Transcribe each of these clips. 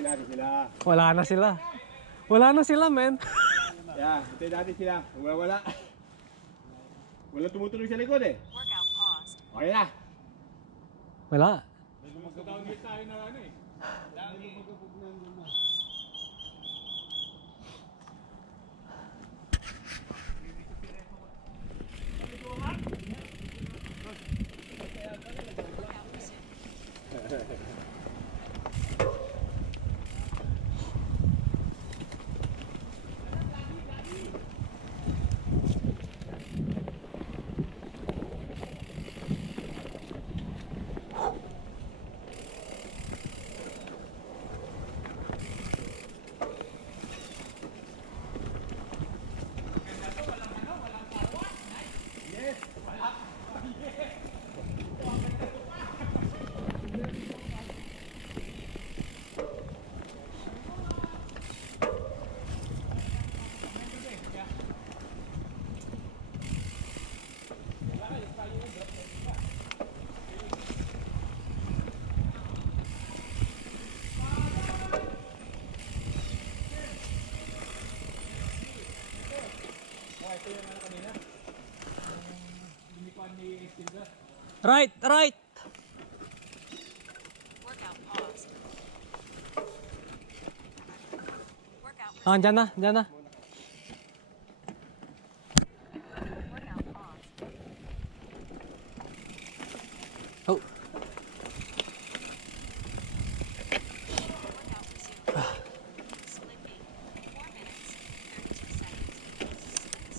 hintayin natin sila. Wala na sila. Wala na sila, men. Yeah, hintayin natin sila. Wala. Wala tumutuloy sa likod eh. Okay na. Wala. Magkakagit tayo na ano eh. Right, right. Workout paused. Workout. Ah, dyan na, dyan na. Workout paused. Oh. Workout resumed. Split 8. 4 minutes. 32 seconds.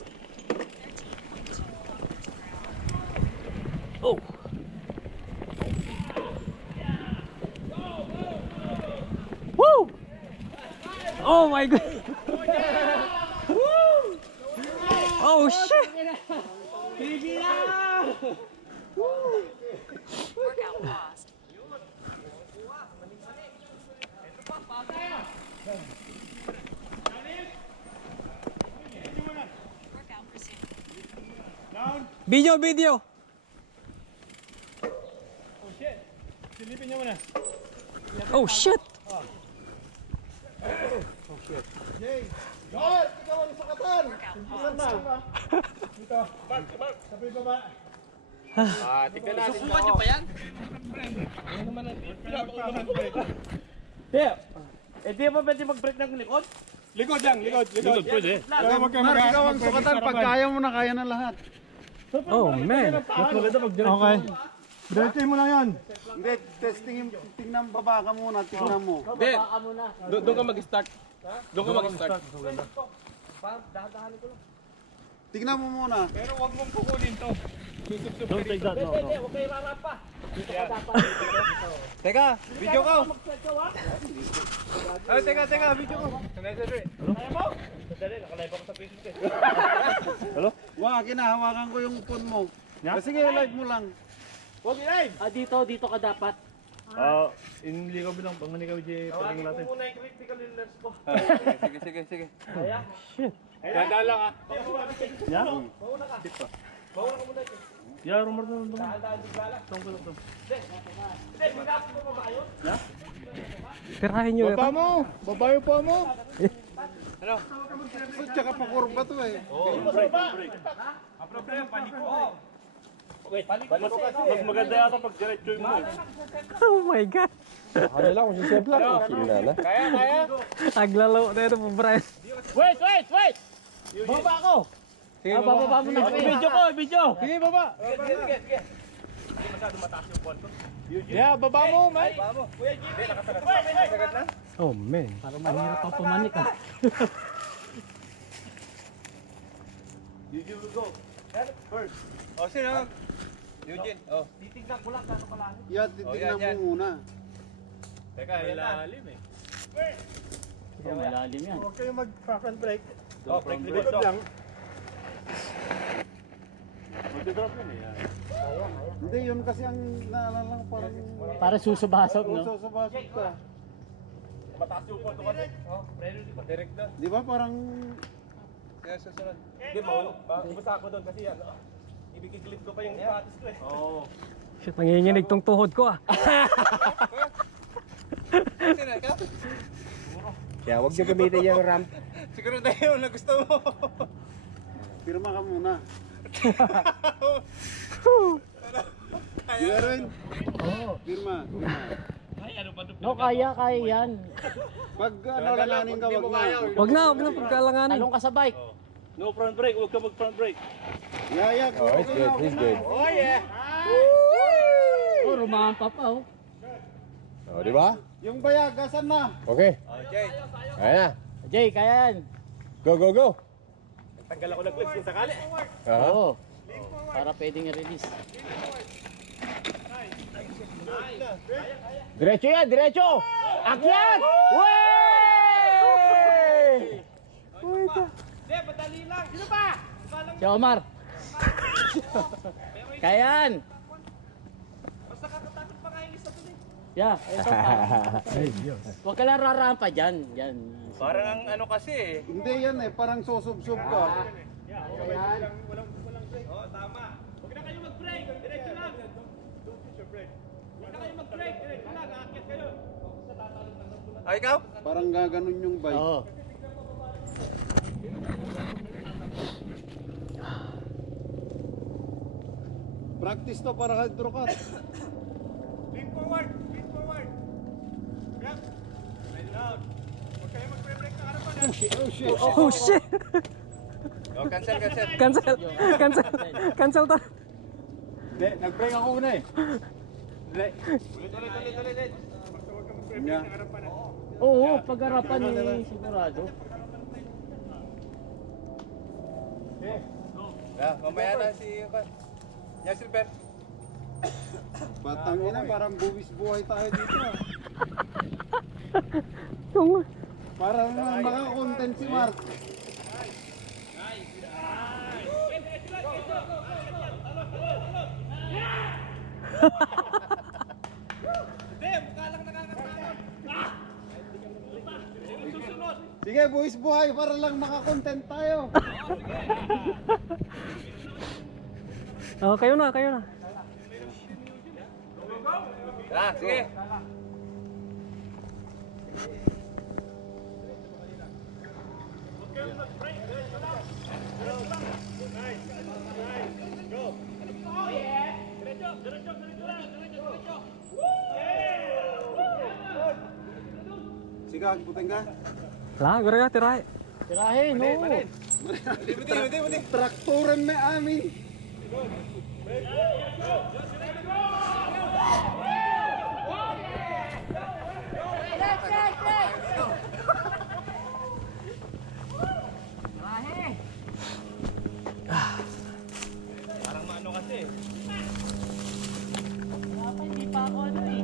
Speed 13.2 kilometers per hour. Oh. Woo! Oh my god. Oh shit. Workout paused. Workout resumed. Video, video. Oh shit. Silipin niyo muna. Oh shit. Jay! Joel! Ikaw ang sukatan! Workout Ilan paused. na? Dito. Mark! Sabi baba. Tignan natin. Susukat niyo pa yan? Ano naman ang break? Di ba pwede mag-break ng likod? Likod lang, likod. Likod pwede. Mark, ikaw ang sukatan pag kaya mo na, kaya na lahat. Oh man. Okay. Diretso mo lang yan. Hindi, tingnan baba ka muna, tingnan mo. Ben, doon ka mag-start. Doon ka mag-start. Tingnan mo muna. Pero wag mong kukunin to. Don't take that, no. Huwag kayo pa. Teka, video ko. Ay, teka, video ko. Sandali. Wag, kinahawakan ko yung phone mo. Sige, live mo lang. Huwag i-live. Dito ka dapat. Hindi ko bilang panganig kami di paling natin. Muna yung critical illness ko. Sige. Shit. Ganda lang ah. Yeah, rumor na. Tirahin nyo ito. Babayo pa mo. Tsaka pa kurba to eh. Ang problema, paniko. Mas maganda yata pag diretso mo. Oh my god. Kaya kaya. Aglalo na ito po, Brian. Wait! Baba ako! Sige, baba mo na. Video! Sige, baba. Sige. Yeah, baba mo, man. Oh man. Parang mahirap pa pumanik ah. Eugene will go. First. Oh, sino? Eugene. Oh. Titignan ko lang kano kalangit. Yan, titignan yan. mo muna. Teka, yan na. Lalim eh. Malalim yan. Huwag kayo mag-front brake. Oh, brake Likod lang. Mag-drop yun eh. Hindi, yun kasi ang naalala ko parang... Para susubasok, Puso sa basok ka. Mataas yung photo kasi. Oh, direct na. Di ba parang... Kaya susunod. Hindi, bumasa ako doon kasi yan. Ibigiglit ko pa yung sapatos ko eh. Oo. Shit, nanginginig tong tuhod ko ah. Sino ikaw? Kaya huwag niyo gamitin yung ramp. Siguro tayo na gusto mo. Pirma ka muna. Meron. Oo. Pirma. No, kaya yan. Pag alalahanin ka, wag na. Wag na pagkalanganin. Talong ka sa bike. No front brake, huwag ka mag front brake. Yaya, Oh, it's good, it's good. Oh yeah. Oh, rumampa pa oh. Oh, di ba? Yung bayag, asan na? Okay. Okay. Ayan na. Jay, kaya yan. Go, go, go. Tanggal ako ng clips kung sakali. Oo. Para pwedeng i-release. Diretso yan, diretso! Akyat! Wey! Si Omar. Kaya yan. Yeah, ito pa. Huwag ka lang rarampa dyan. Yan. Parang ang ano kasi eh. Hindi yan eh, parang susub-sub ka. Ay, ikaw? Parang gaganon yung bike. Oo. Practice to para hydrocat. Lean forward, lean forward. Yep. Right down. Huwag kayo mag-brake na harapan. Oh shit, oh shit. Oh shit! Oh, cancel. Cancel to. Hindi, nag-brake ako una eh. Ulit. Nya. Oo, pag-harapan ni sigurado. Yeah, mamaya na si Yan Silver. Batang ina, parang buwis buhay tayo dito ah. Yung... Parang maka-content si Mark. Sige, buwis buhay para lang maka-content tayo. Oh, kayo na. Ah, sige. Sige, puting ka. Lah, gura ka tiray. Tirahin, oo. Trakturan may amin. Parang maano kasi. Hindi pa ako ano eh.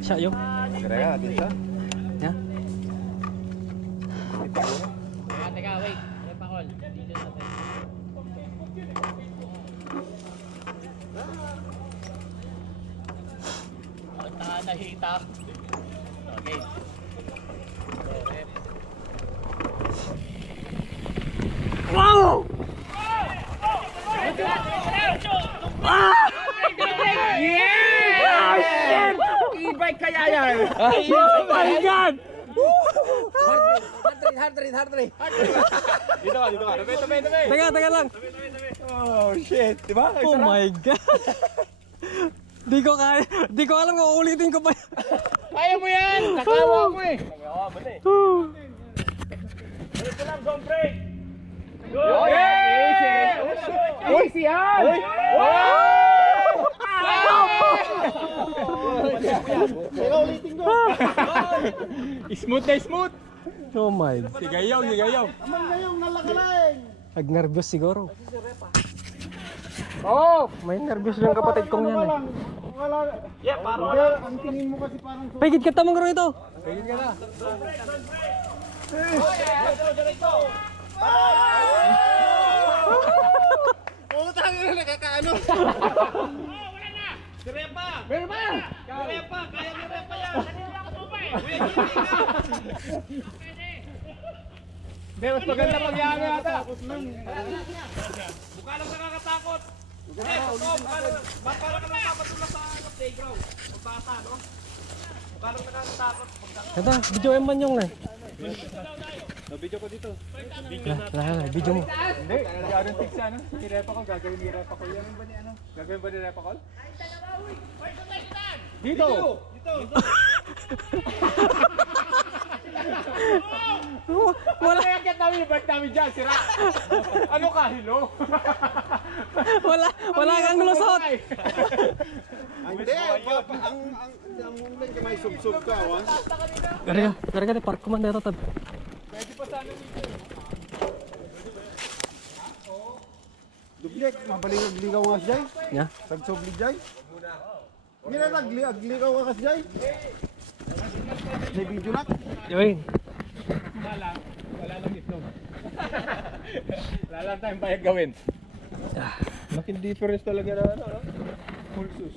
Siya yung. Kaya natin siya. Ya. Teka, wait. May pakol. Dito natin. Nakita. Okay. Wow! E-bike kaya yan. Oh my God! Heart rate. Dito ka. Tabi. Teka lang. Oh, shit. Diba? Oh my God! Di ko alam kung ulitin ko pa. Kaya mo yan. Nakawa mo eh. Dito lang, don't break. Easy yan. Sige, ulitin ko. Smooth na smooth. Oh my God. Sigayaw. Aman na yung nalakalain. Nag-nervous siguro. Oh, may nervous yung kapatid kong yan eh. Wala. Yeah, parang Hindi, ang tingin mo kasi parang Pagit ka tamang ito. utang na nakakaano. Meron pa. Kaya ni Repa yan. mas maganda pagyari ata. Mukha lang nakakatakot. Para ka lang papatula sa playground. Magbata, no? Ito, video mo man yung eh. Video ko dito. Video mo. Hindi, gagawin fix ano? Ni-repa ko, gagawin ni repa ko. Yan ba ni ano? Gagawin ba ni repa ko? Dito! Wala, Kaya namin, ba't namin dyan, sira? Ano ka, hilo? wala kang lusot. Hindi, ang movement ka may sub-sub ka, wan. Gara-gara, park ko man dito, tad. Dublik, mabaling agligaw nga siyay. Ya. Tagsoblig jay. Hindi na agligaw ka siyay. May video na. Yun. Wala lang itlog. Wala lang tayong bayag gawin. Laking difference talaga na ano, no? Full sus.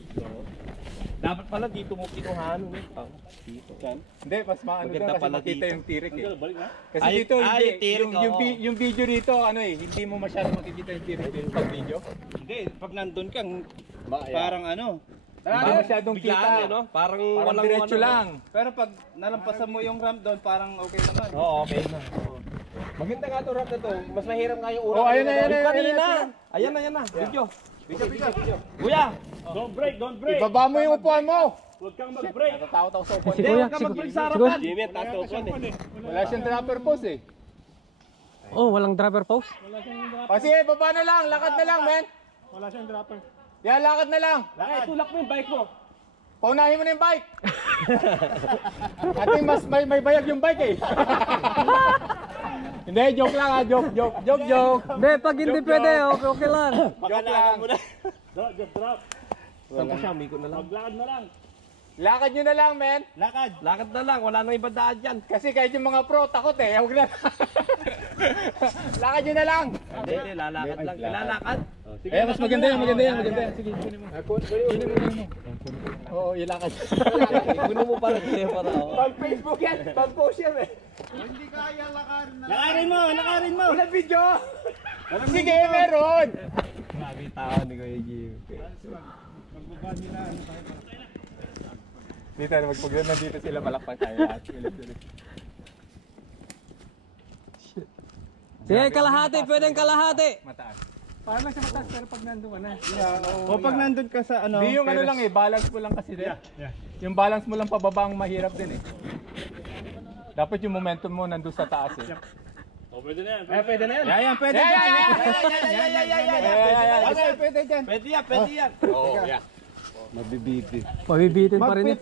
Dapat pala dito mo kinuhaan, no? Dito. Hindi, mas maano Maganda daw kasi pala makita dito. yung tirik eh. Balik na. Kasi Ay, dito, hindi, yung tirik, yung video dito, ano eh, hindi mo masyado makikita yung tirik dito pag video. Hindi, pag nandun kang, parang ano, Hindi masyadong kita. Biglaan, eh, no? Parang walang diretso ano, lang. pero pag nalampasan mo yung ramp doon, parang okay naman. Oo, okay na. Maganda nga ito rap na to. Mas mahirap nga yung una. Oh, ayun na, ayun na, Yung ayun na, kanina. ayun Ayan na. Video. Video. Kuya. Ibaba mo yung upuan mo. Huwag kang mag-break. Natatakot ako sa upuan. Si Kuya, siguro. Jimmy, tato ko eh. Wala siyang dropper pose eh. Oh, walang driver post. O sige, baba na lang, lakad na lang, men. Wala siyang dropper. Yan, lakad na lang. Lakay, tulak mo yung bike mo. Paunahin mo na yung bike. Ating mas may bayag yung bike eh. Hindi, joke lang ha, joke. Hindi, pag hindi pwede, okay lang. Joke lang. Just drop. Saan pa siya? Mikot na lang. Maglakad na lang. Lakad nyo na lang, men. Lakad. Lakad na lang. Wala nang ibang daan dyan. Kasi kahit yung mga pro, takot eh. Huwag na. Lakad nyo na lang. Hindi, lalakad lang. Lalakad. Eh, mas maganda yan. Sige, kunin mo. Kunin mo. Oo, ilakad. Kunin mo pala siya para ako. Pag Facebook yan, pag post yan eh. Hindi kaya lakarin na. Lakarin mo. Wala video. Sige, meron. Grabe tao ni Kuya Jimmy. Dito, magpagod nandito sila, malakpan tayo lahat. Sige, kalahati, pwedeng kalahati. Mataas. O pag nandun ka sa ano. Hindi yung ano lang eh, balance mo lang kasi din. Yung balance mo lang pababa ang mahirap din eh. Dapat yung momentum mo nandun sa taas eh. Pwede na yan. Pwede yan. Pwede dyan. Pwede yan. Oo, yeah. Mabibitin pa rin.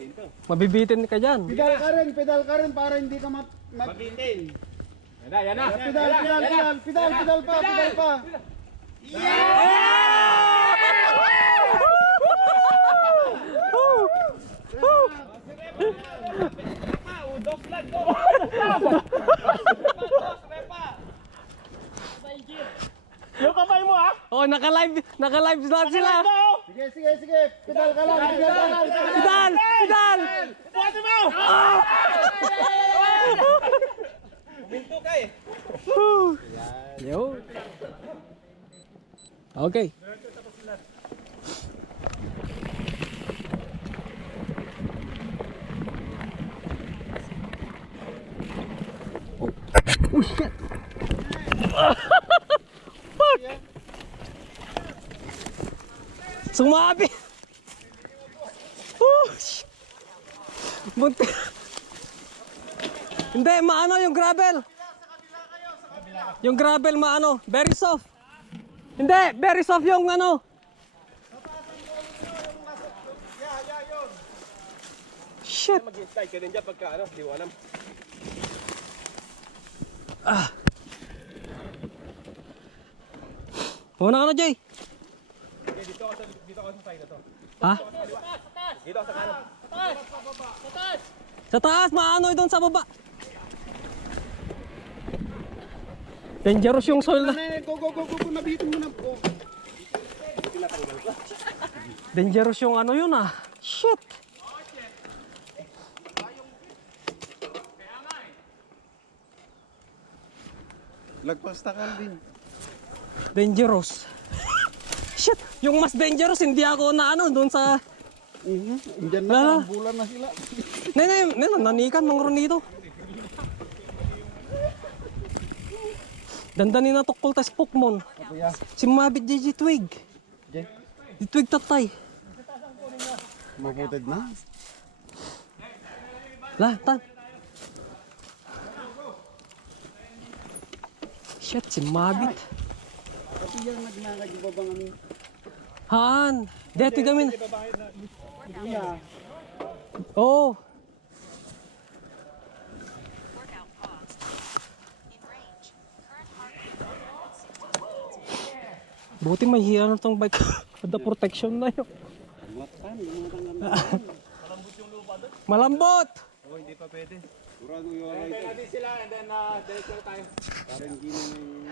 Mabibitin ka dyan. Pedal ka rin para hindi ka Mabitin. Yan na. pedal pa. Yung kamay mo ah. Oh, naka-live vlog sila. Sige. Pedal ka lang. Pedal! Pwede mo. Minto ka eh. Yo. Okay. Oh shit. Fuck. Sumabi. Shit. Bunti. Hindi, maano yung gravel. Yung gravel maano, very soft. Hindi, very soft yung ano. Shit. Mag-slide ka din dyan pagka ano, di mo alam. Una ka na, Jay. Dito ako sa side na to. Ha? Dito ako sa kanan. Sa taas, maano doon sa baba. Dangerous yung soil na. Go. Nabitin mo na. Dangerous yung ano yun ah. Shit. Lagpas takal din. Dangerous. Shit. Yung mas dangerous, hindi ako na ano doon sa Diyan na, Lala. bulan na sila. Nanikan mga ron dito. Dandanin na tukol tas Pokemon. Si Mabit JJ Twig. Di Twig tatay. Maputed na. Lah, tan. Shit, si Mabit. Kasi yan nagnanagibabang ano. Haan, dito kami. Oh, Workout paused. In range. Current heart rate 60 beats. buti may hiya na tong bike. Ada protection na yun. Malambot! Kurado yung right. Natin sila and then diretso na tayo. Parang gini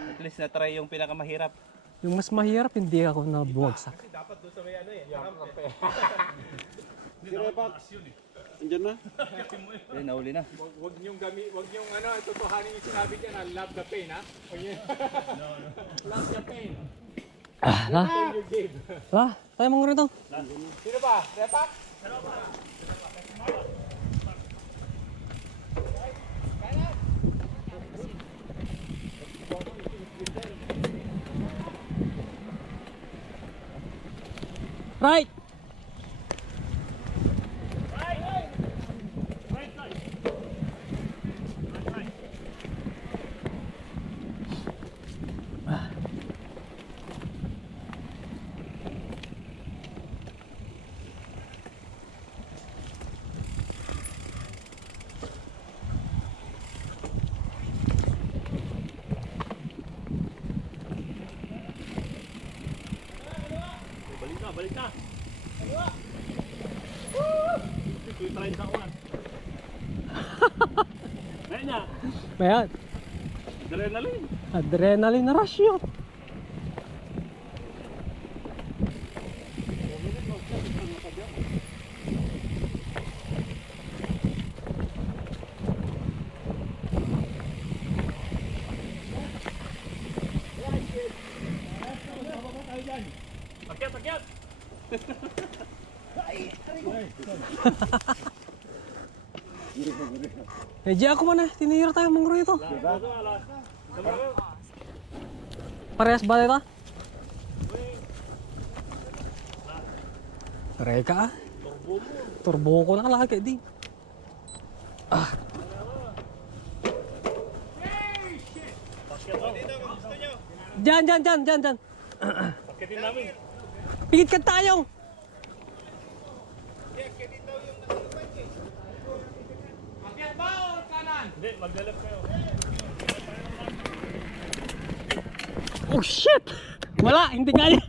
At least na-try yung pinakamahirap. Yung mas mahirap, hindi ako na bumagsak. Si Repax. Andiyan na. Eh, nahuli na. Wag niyong tutuhanin yung sinabi niya na love the pain, ha? Love the pain. Lah, tayo mga rito. Sino ba? Repak? Right! Balik na. Ito yung 30 kawan. Ngayon niya, Ayan, adrenaline. adrenaline rush yun. Akyat, akyat. Di ako man eh, tinira tayo mga rito. Parehas ba ito? Reka ah. Turbo ko na lagi di. Diyan. Akyatin namin. Pigit ka tayo. Hindi, maglalap kayo. Oh shit! Wala, hindi kaya.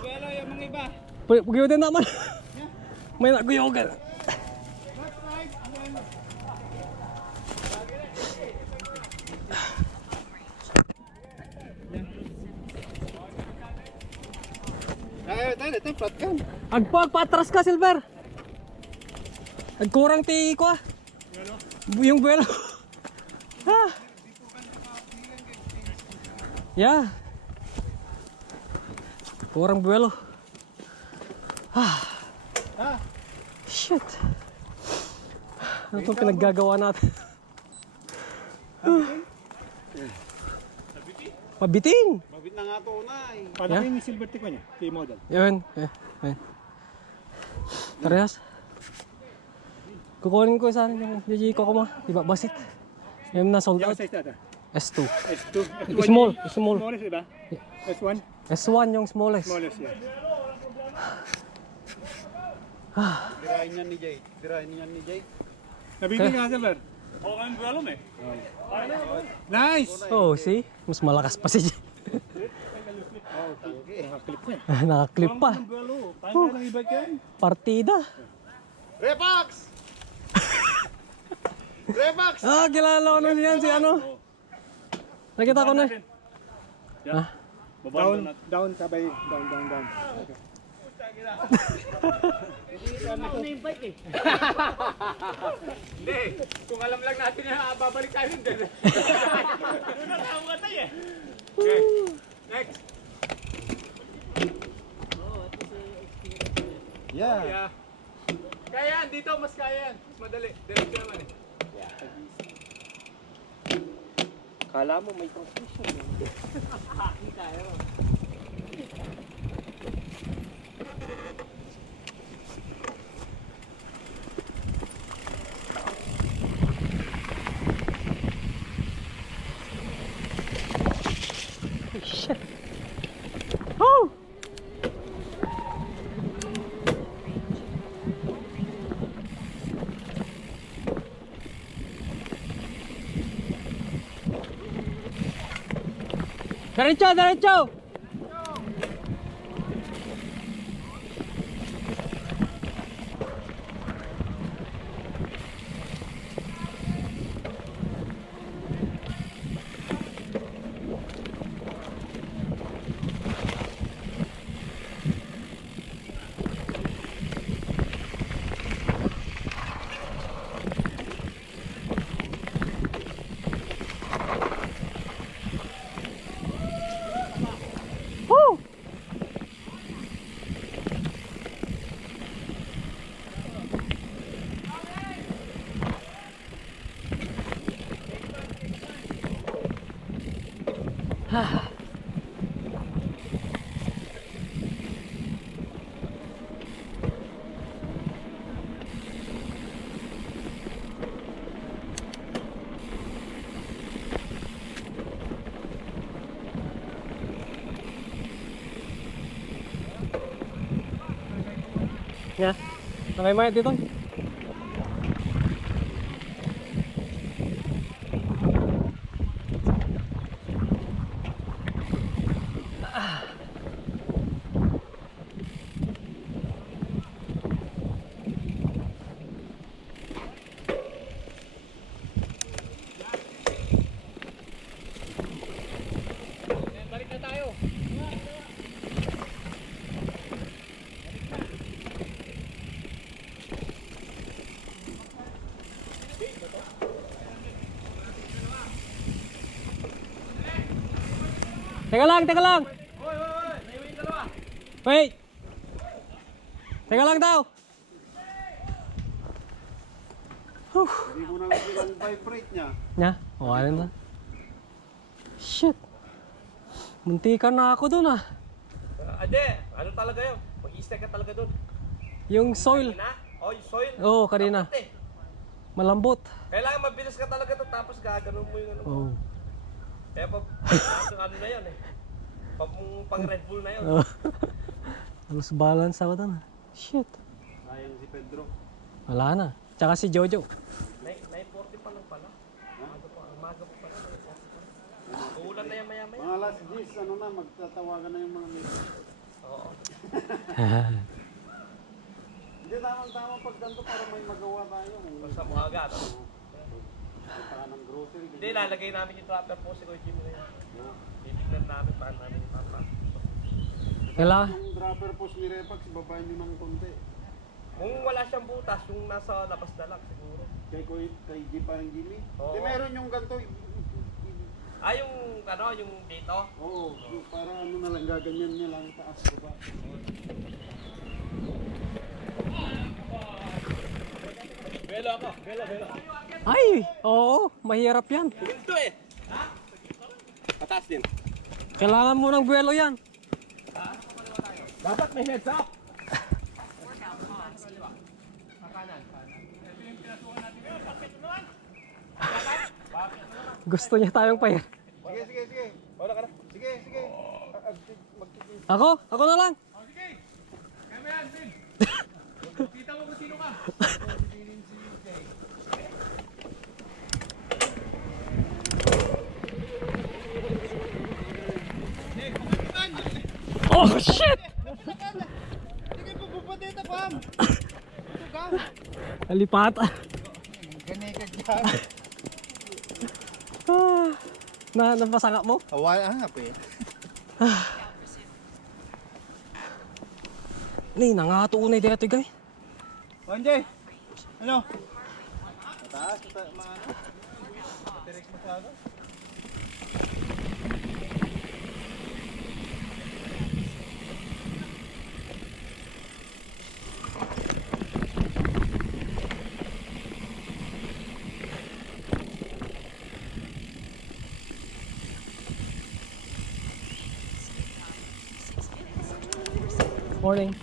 Pero yung mga iba. Pagyotin naman. May naguyogan. Ito, flat cam. Agpagpatras ka, Silver. Agkurang ti ko ah. Yung buwelo. Ah. Yeah. Kurang buwelo. Ah. Shit. Ano itong pinaggagawa natin? Pabitin. Mabit na nga ito na eh. Paano yung silver tick niya? Key model. Yun. Parehas. Kukunin ko sa akin yung DJ ko ma. Diba basit? Yung na sold out. Size natin? S2. S2. Small. Smallest, diba? S1? S1 yung smallest. Smallest, yeah. Tirahin niyan ni Jay. Nabibili nga silver. Oo, kami ko alam eh. Nice! Oh, see? Mas malakas pa si Jay. Nakaklip ko eh. Nakaklip pa. Paano ka ng e-bike yan? Partida. Repax! Repax! Ah, kilala ko na yan si ano. Nakita ko na. Ah, Down, sabay. Down. Hindi, kung alam lang natin na babalik tayo din. Doon na tayo katay eh. Okay. Next. Yeah. Yeah. Kaya yan, dito mas kaya yan. Mas madali. Diretso naman eh. Kala mo may transmission eh. Shit. Oh! Derecho, derecho! Woo! Ya, sampai mana dito? Balik na tayo. Teka lang, teka lang. Wait. Teka lang daw. Hindi mo na lang vibrate niya. Nya, okay na. Shit. Muntikan na ako dun ah. Ade, ano talaga yun? Mag-i-stay ka talaga doon. Yung soil. Na? Oh, yung soil. Oo, kanina. Dapat eh. Malambot. Kailangan mabilis ka talaga to tapos gaganon mo yung ano mo. Oh. Kaya pag ano na yan eh. Pang Red Bull na yun. Halos balance ako dun ah. Shit. Sayang si Pedro. Wala na. Tsaka si Jojo. 9:40 pa lang pala. Umaga pa pala. Uulan na yan maya-maya. Mga last days, ano na, magtatawagan na yung mga meeting. Oo. Hindi, tamang-tamang pag ganito para may magawa tayo. Basta mo agad. Punta ka ng grocery. Hindi, lalagay namin yung trapper po si Kuya Jimmy ngayon. Titignan namin paano namin ipapasok. Kailangan. Yung dropper post ni Repax, babayin nyo ng konti. Kung wala siyang butas, yung nasa labas na lang siguro. Kay parang Jimmy. Oo. Di meron yung ganito. Yung ano, yung dito. Oo, para ano na lang, gaganyan niya lang taas baba. Belo ako, belo. Ay, oo. Mahirap yan. Ito eh. Pataas din. Kailangan mo ng buwelo yan. Dapat may heads up. Workout paused. Gusto niya tayong pahir. Sige. Wala ka na. Sige. Ako na lang. Sige. Kaya mo yan, Vin. Kita mo kung sino ka. Oh, shit! Alipat. Napasangap mo? Awal ang hape. Ni, nangatuunay dito guys. Wanjay, ano? Taas, maano? Direct masyado. Morning.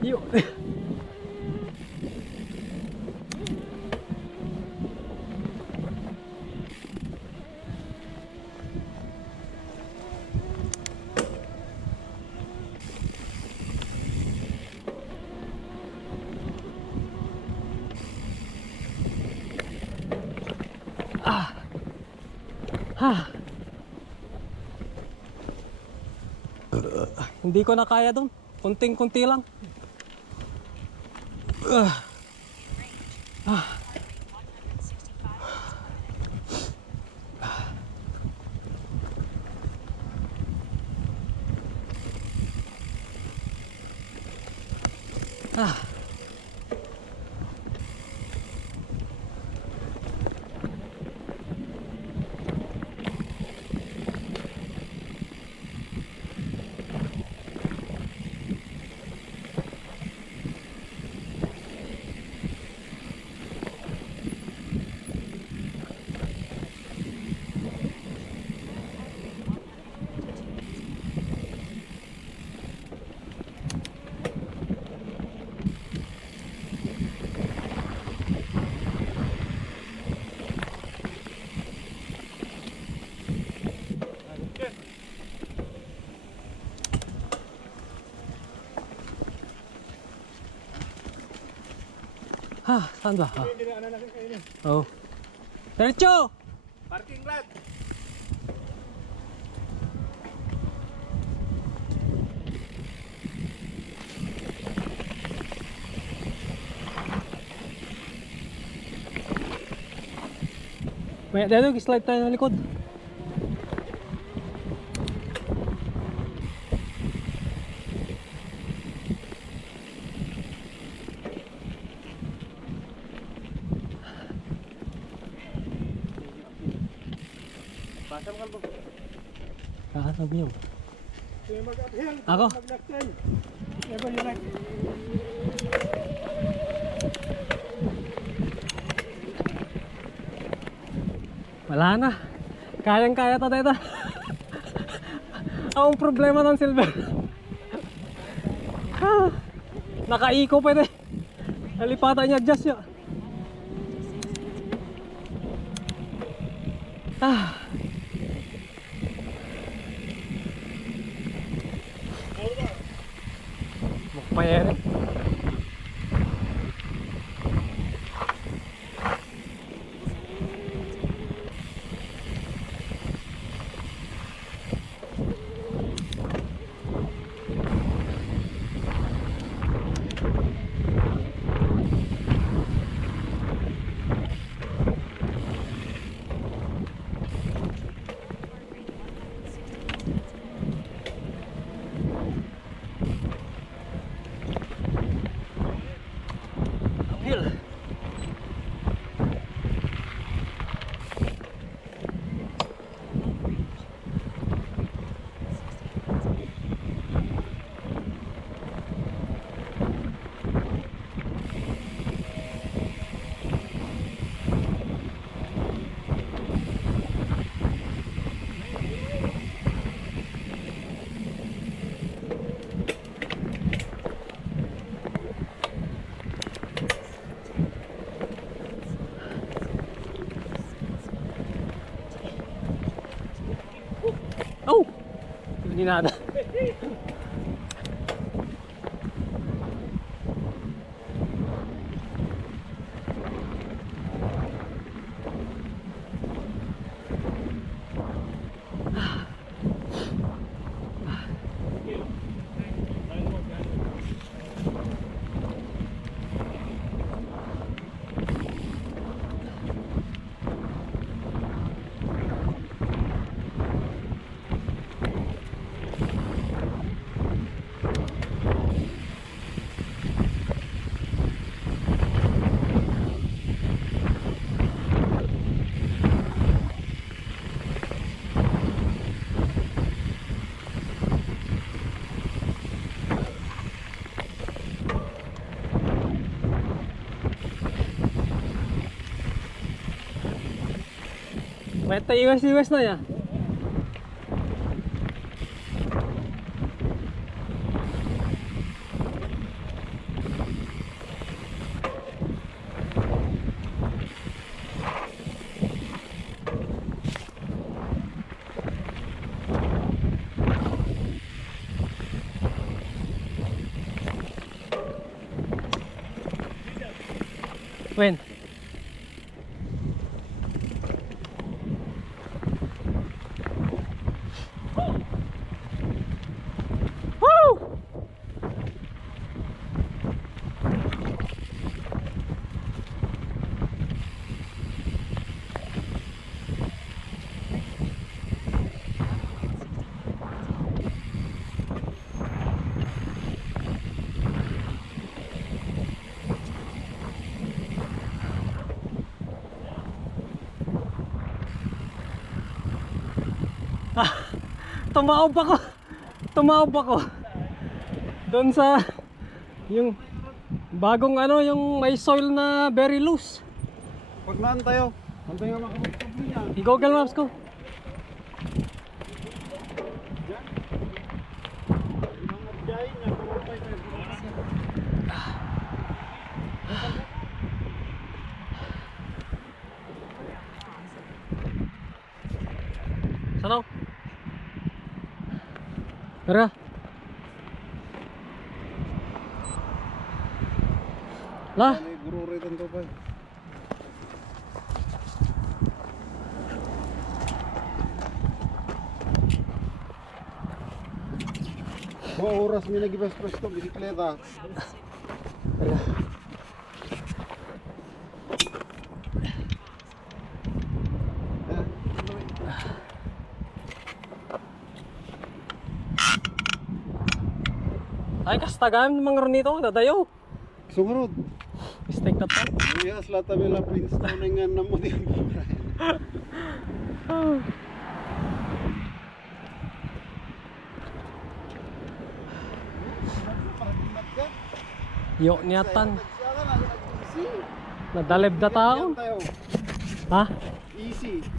Yo. Hindi ko na kaya doon. Kunting-kunti lang. Saan ba? Oh. Diretso! Parking lot. May dito, slide tayo ng likod. Sabi niyo. Ako? Wala na. Kayang-kaya to dito. Ang problema ng silver. Nakaiko pa rin. Nalipatan niya adjust yun. Mukpayere. Oh! Hindi nada. May iwas na ya. When? Woo! Tumaob ako. Tumaob ako. Doon sa yung bagong ano, yung may soil na very loose. Pag naan tayo, hantay nga makamagpag niya. I-Google Maps ko. Diyan niya, kumapay tayo. Sana? Tara. Lah, May guru rito to pa. Dua oras may nagibas presto bisikleta. ay kastagan mga nito, dadayo. Sungarod. Mistake na to. Yes, lata bela Flintstone nga namo di. Yo niyatan. Nadalib na tao. Ha? Easy.